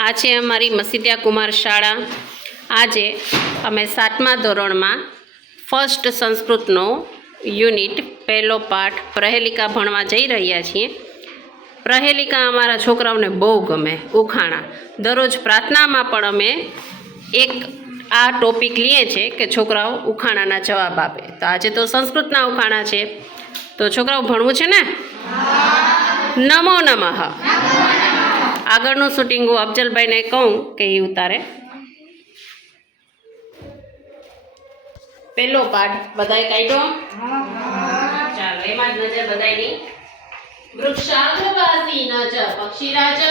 આ છે અમારી મસીદિયા કુમાર શાળા। આજે અમે 7મા ધોરણમાં ફર્સ્ટ સંસ્કૃતનો યુનિટ પહેલો પાઠ પ્રહેલિકા ભણવા જઈ રહ્યા છીએ। પ્રહેલિકા અમારા છોકરાઓને બહુ ગમે, ઉખાણા। દરરોજ પ્રાર્થનામાં પણ અમે એક આ ટોપિક લઈએ છીએ કે છોકરાઓ ઉખાણાના જવાબ આપે। તો આજે તો સંસ્કૃતના ઉખાણા છે, તો છોકરાઓ ભણવું છે ને? નમો નમઃ। આગળનું શૂટિંગ હું અફજલભાઈને કહું કે એ ઉતારે। પહેલો પાઠ બધાએ કાઢ્યો? ચાલો એમાં જ નજર બધાયની। વૃક્ષાગ્રવાસી ન ચ પક્ષીરાજઃ,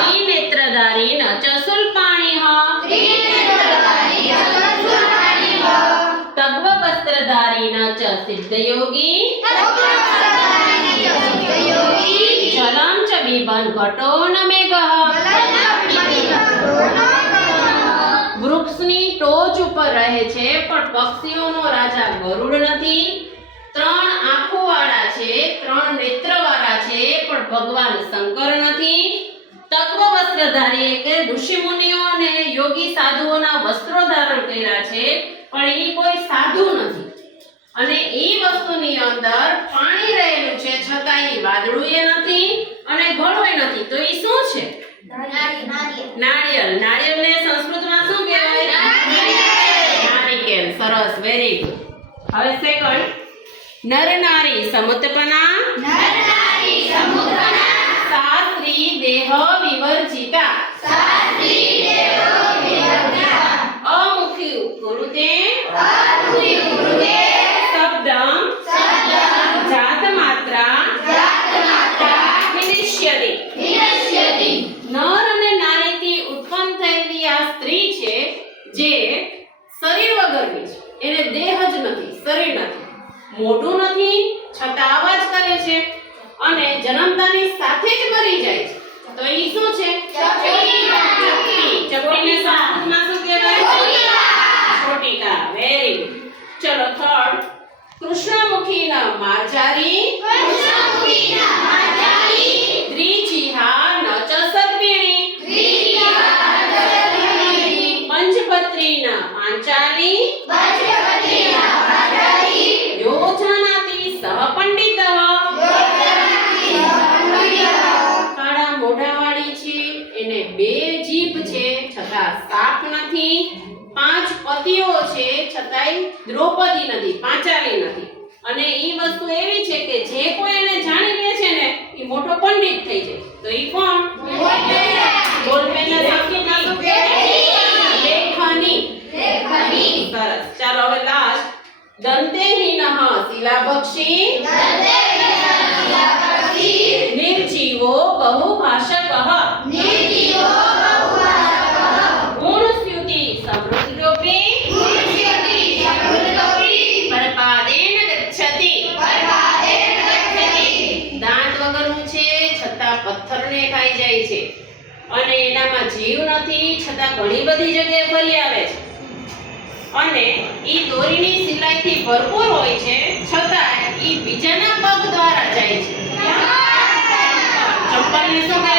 ત્રિનેત્રધારી ન ચ શૂલપાણિઃ, તગ્વવસ્ત્રધારી ન ચ સિદ્ધયોગી, જલમ ચ બિભન ઘટો ન મેઘઃ। વૃક્ષની ટોચ ઉપર રહે છે પણ પક્ષીઓનો રાજા ગરુડ નથી। 3 આંખોવાળા છે, 3 નેત્રવાળા છે પણ ભગવાન શંકર નથી। તત્વ વસ્ત્રધારી કે ઋષિ મુનિઓ અને યોગી સાધુઓના વસ્ત્રો ધારણ કર્યા છે પણ એ કોઈ સાધુ નથી। અને એ વસ્તુની અંદર પાણી રહેલું છે છતાં એ વાદળું નથી અને ઘડું નથી। તો એ શું છે? નાળિયેર। નાળિયેરને સંસ્કૃતમાં શું કહેવાય? નારિકેલ। સરસ, વેરી ગુડ। હવે સેકન્ડ, નર નારી સમુત્પન્ના, શાસ્ત્રી દેહ વિવર્જિતા, અમુખી કુરુતે, શબ્દમ જાત માત્રા વિનિશ્યતિ। નર અને નારીથી ઉત્પન્ન થયેલી આ સ્ત્રી છે જે શરીર વગરની છે, એને દેહ જ નથી, શરીર નથી, મોઢું નથી છતાં અવાજ કરે છે અને જન્મતાની સાથે જ મરી જાય છે। તો એ શું છે? ચપટી। ચપટીને સંસ્કૃતમાં શું કહેવાય? છોટિકા। Very good. ચલો થર્ડ, કૃષ્ણમુખીના માર્જારી, દ્વિજીહા ન ચ સર્પિણી, પંચપત્રીના પાંચાલી, યોજાનાતિ સહ પંડિતઃ। કાળા મોઢાવાળી છે, એને 2 જીભ છે છતાં સાપ નથી, 5 પતિઓ છે છતાંય દ્રૌપદી નથી, પાંચાલી નથી। અને ઈ વસ્તુ એવી છે કે જે કોઈ એને જાણી લે છે ને એ મોટો પંડિત થઈ જાય। તો ઈ કોણ? બોલપેનના સંસ્કૃતમાં શું કહેવાય? લેખની। સરસ। ચાલો હવે લાસ્ટ, દંતેહીનઃ શિલાભક્ષી, નિર્જીવો બહુભાષકઃ, ગુણસ્યુતિ સમૃદ્ધોપી, પરપાદેન ગચ્છતિ। દાંત વગરનું છે છતાં પથ્થરને ખાઈ જાય છે અને એનામાં જીવ નથી છતાં ઘણી બધી જગ્યાએ ફરી આવે છે અને ઈ દોરીની સિલાઈથી ભરપૂર હોય છે છતાં ઈ બીજાના પગ દ્વારા જાય છે। ચંપલને શું કહે?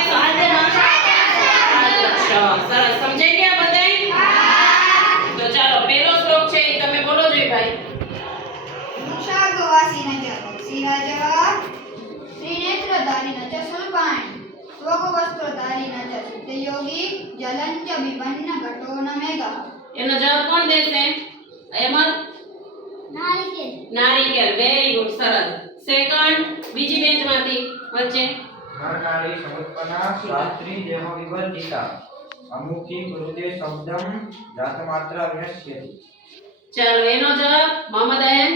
સરસ, સમજાઈ ગયા બધાય? તો ચાલો પહેલો શ્લોક છે એ તમે બોલો જોઈ ભાઈ। વૃક્ષાગ્રવાસી ન ચ પક્ષીરાજઃ, ત્રિનેત્રધારી ન ચ શૂલપાણિ, ત્વગવસ્ત્રધારી ન ચ સિદ્ધયોગી, જલં ચ બિભન્ન ઘટો ન મેઘઃ। એનો જવાબ કોણ દેશે? અહેમદ? નારિકેલ। વેરી ગુડ, સરસ। સેકન્ડ, બીજી બેન્ચમાંથી વચ્ચે, નર નારી સમુત્પન્ના, શાસ્ત્રી દેહ વિવર્જિતા, અમુખી કુરુતે શબ્દમ જાત માત્રા વિનશ્યતિ। ચાલો એનો જવાબ મોહમ્મદ અહેમ?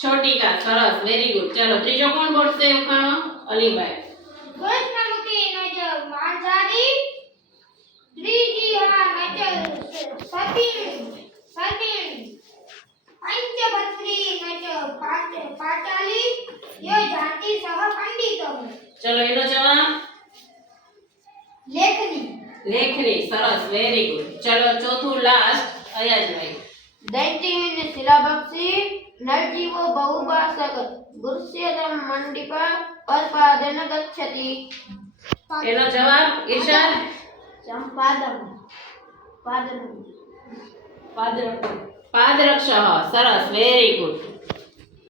છોટિકા। સરસ, વેરી ગુડ। ચાલો ત્રીજો કોણ બોલશે ઉખાણો? અલીભાઈ। કૃષ્ણમુખી ન ચ માર્જારી, દ્વિજીહા ન ચ સર્પિણી, પંચપત્રી ન ચ પાંચાલી, યોજાતિ સહ પંડિતઃ। ચલો એનો જવાબ? લેખની। સરસ, વેરી ગુડ। ચલો ચોથું લાસ્ટ, અયાજભાઈ। દૈત્યહીન શિલાભક્ષી, नरजीवो बहुभाषक गुरुस्यतं मंडिप उत्पादन गच्छति એનો જવાબ ઈશાન संपादन पादन પાદરક્ષ સરસ વેરી ગુડ